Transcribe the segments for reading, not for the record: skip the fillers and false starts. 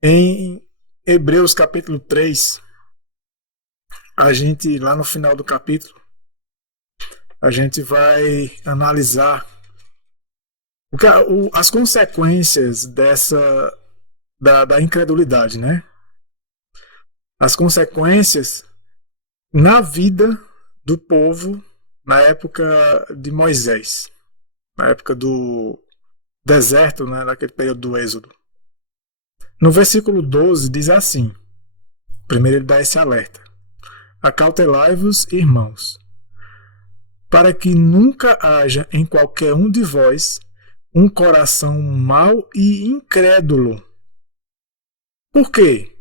Em Hebreus capítulo 3, a gente, lá no final do capítulo, a gente vai analisar as consequências da incredulidade, né? As consequências na vida do povo na época de Moisés, na época do deserto, né? Naquele período do Êxodo. No versículo 12 diz assim, primeiro ele dá esse alerta: acautelai-vos, irmãos, para que nunca haja em qualquer um de vós um coração mau e incrédulo. Por quê?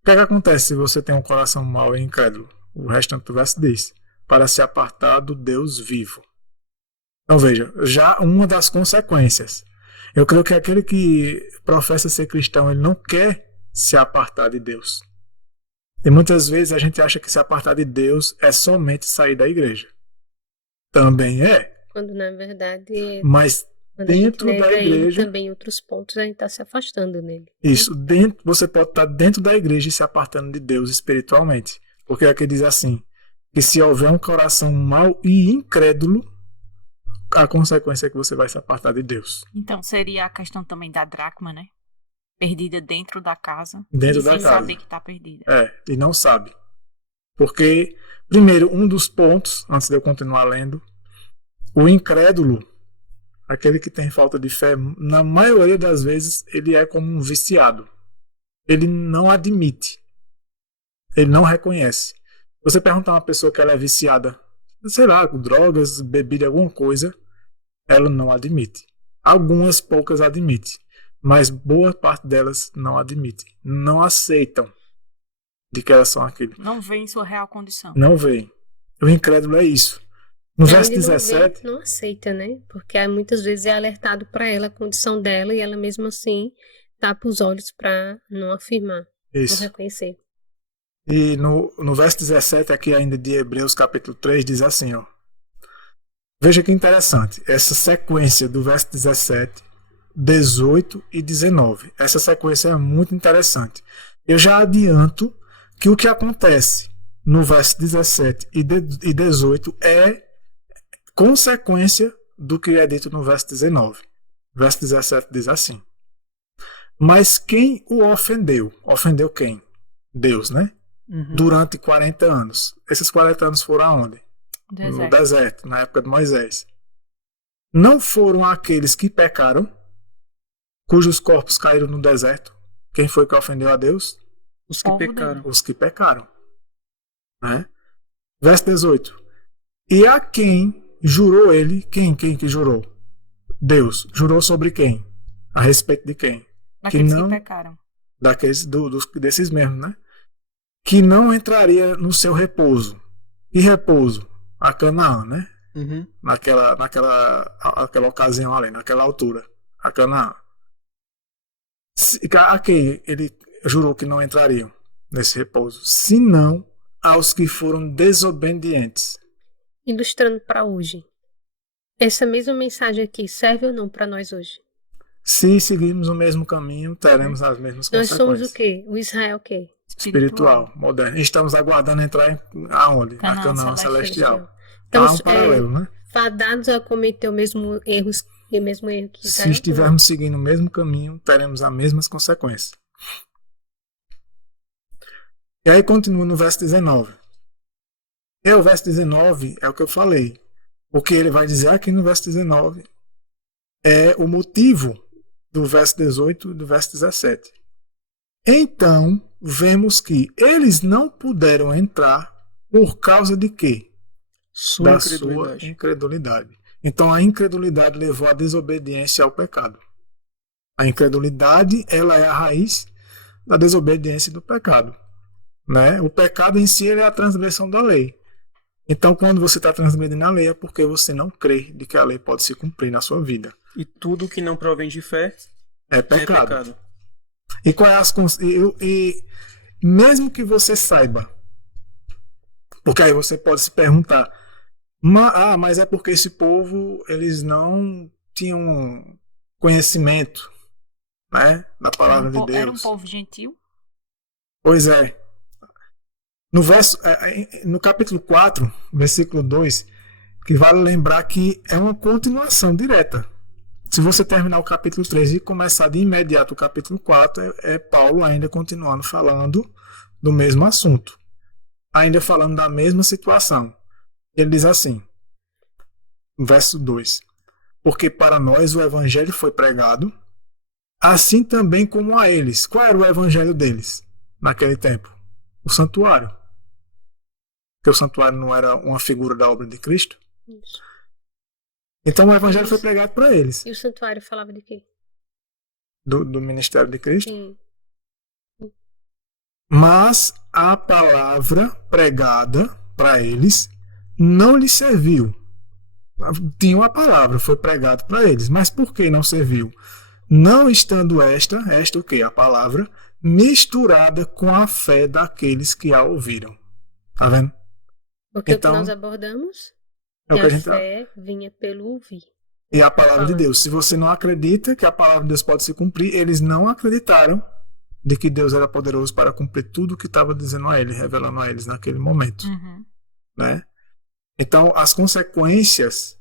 O que é que acontece se você tem um coração mau e incrédulo? O restante do verso diz: para se apartar do Deus vivo. Então veja, já uma das consequências. Eu creio que aquele que professa ser cristão, ele não quer se apartar de Deus. E muitas vezes a gente acha que se apartar de Deus é somente sair da igreja. Também é. Quando na verdade, Mas quando a gente dentro da nega ele igreja, também em outros pontos, a gente está se afastando dele. isso, dentro, você pode estar dentro da igreja e se apartando de Deus espiritualmente. Porque aqui diz assim, que se houver um coração mau e incrédulo, a consequência é que você vai se apartar de Deus. Então seria a questão também da dracma, né? Perdida dentro da casa. Dentro e da sem casa. saber que está perdida. E não sabe. Porque, primeiro, um dos pontos, antes de eu continuar lendo, o incrédulo, aquele que tem falta de fé, na maioria das vezes, ele é como um viciado. Ele não admite. Ele não reconhece. Você perguntar a uma pessoa que ela é viciada, sei lá, com drogas, bebida, alguma coisa, ela não admite. Algumas poucas admite, mas boa parte delas não admite. Não aceitam de que elas são aquilo. Não vê em sua real condição. Não veem. O incrédulo é isso. No verso Ele não 17... vê, não aceita, né? Porque muitas vezes é alertado para ela a condição dela e ela mesmo assim tapa os olhos para não afirmar, não Isso. reconhecer. E no verso 17 aqui ainda de Hebreus capítulo 3 diz assim, ó. Veja que interessante, essa sequência do verso 17, 18 e 19. Essa sequência é muito interessante. Eu já adianto que o que acontece no verso 17 e 18 é consequência do que é dito no verso 19. O verso 17 diz assim: mas quem o ofendeu? Ofendeu quem? Deus, né? Uhum. Durante 40 anos. Esses 40 anos foram aonde? Deserto. No deserto, na época de Moisés. Não foram aqueles que pecaram, cujos corpos caíram no deserto. Quem foi que ofendeu a Deus? Os que pecaram. Os que pecaram. Né? Verso 18. E a quem jurou ele? Quem que jurou? Deus. Jurou sobre quem? A respeito de quem? Daqueles que pecaram. Daqueles, desses mesmos, né? Que não entraria no seu repouso. E repouso? A Canaã, né? Uhum. Naquela ocasião ali, naquela altura. A Canaã. A quem ele jurou que não entrariam nesse repouso? Senão aos que foram desobedientes. Ilustrando para hoje. Essa mesma mensagem aqui serve ou não para nós hoje? Se seguirmos o mesmo caminho, teremos as mesmas Nós consequências. somos o quê? O Israel o quê? Espiritual, moderno. Estamos aguardando entrar aonde? Na Canaã celestial. Então, Há um paralelo, né? Fadados a cometer o mesmo erro que Israel. Se estivermos seguindo o mesmo caminho, teremos as mesmas consequências. E aí continua no verso 19. E o verso 19 é o que eu falei. O que ele vai dizer aqui no verso 19 é o motivo do verso 18 e do verso 17. Então, vemos que eles não puderam entrar por causa de quê? Sua incredulidade. Então, a incredulidade levou à desobediência ao pecado. A incredulidade, ela é a raiz da desobediência e do pecado. Né? O pecado em si é a transgressão da lei. Então, quando você está transgredindo a lei, é porque você não crê de que a lei pode se cumprir na sua vida. E tudo que não provém de fé é pecado. E qual é as e mesmo que você saiba, porque aí você pode se perguntar, mas é porque esse povo eles não tinham conhecimento, né, da palavra de Era um Deus. povo gentil? Pois é. No capítulo 4, versículo 2, que vale lembrar que é uma continuação direta. Se você terminar o capítulo 3 e começar de imediato o capítulo 4, é Paulo ainda continuando falando do mesmo assunto, ainda falando da mesma situação. Ele diz assim, verso 2: porque para nós o evangelho foi pregado, assim também como a eles. Qual era o evangelho deles naquele tempo? O santuário. Porque o santuário não era uma figura da obra de Cristo. Isso. Então o evangelho foi pregado para eles. E o santuário falava de quê? Do ministério de Cristo. Sim. Mas a palavra pregada para eles não lhes serviu. Tinha uma palavra, foi pregado para eles. Mas por que não serviu? Não estando esta o quê? A palavra misturada com a fé daqueles que a ouviram. Tá vendo? Porque Então, o que nós abordamos é o é que a a gente fé vinha pelo ouvir. E a palavra de Deus. Se você não acredita que a palavra de Deus pode se cumprir, eles não acreditaram de que Deus era poderoso para cumprir tudo o que estava dizendo a eles, revelando a eles naquele momento. Uhum. Né? Então, as consequências,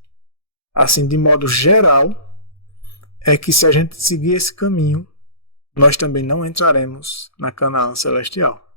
assim, de modo geral, é que se a gente seguir esse caminho, nós também não entraremos na Canaã celestial.